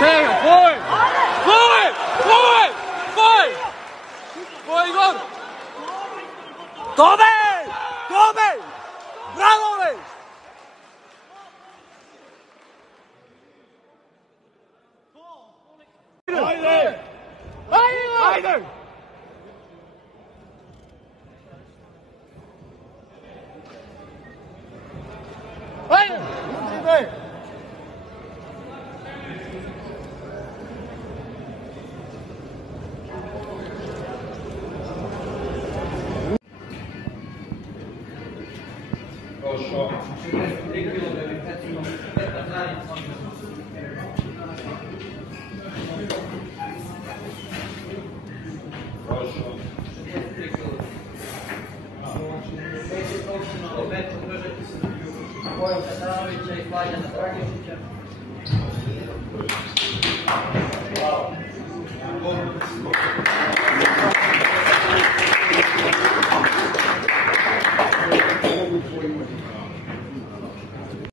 Tegen, gooi! Gooi! Gooi! Gooi! Gooi, Igor! Tome! Tome! Bravo, me! Haydi! Haydi! Haydi! Haydi! Proszę. Proszę.